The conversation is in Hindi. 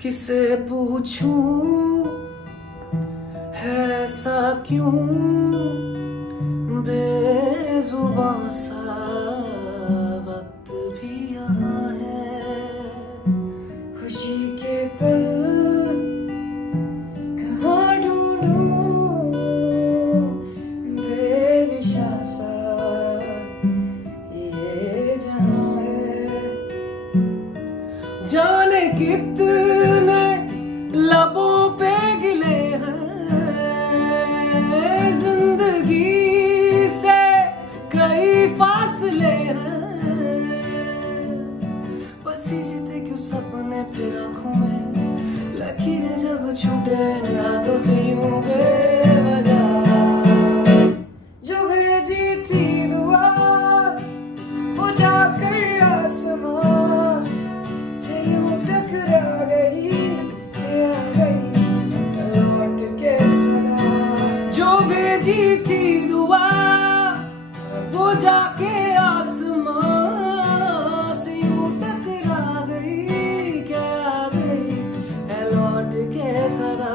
किसे पूछूं है ऐसा क्यों, बेजुबां सा वक्त भी यहाँ है। खुशी के पल कहाँ ढूंढूं, बेनिशा सा ये जहाँ है। जाने कितने लबों पे गिले हैं, जिंदगी से कई फासले हैं। बस जीते क्यों सपने फिर आंखों में, लकीरें जब छूटे यादों से यूं बेवजह। जो भेजी थी दुआ वो जाकर आसमां से यूं टकरा गई, लौट के सदा। जो भेजी थी दुआ वो जाके आसमां से यूं टकरा गई, क्या गई है लौट के सदा।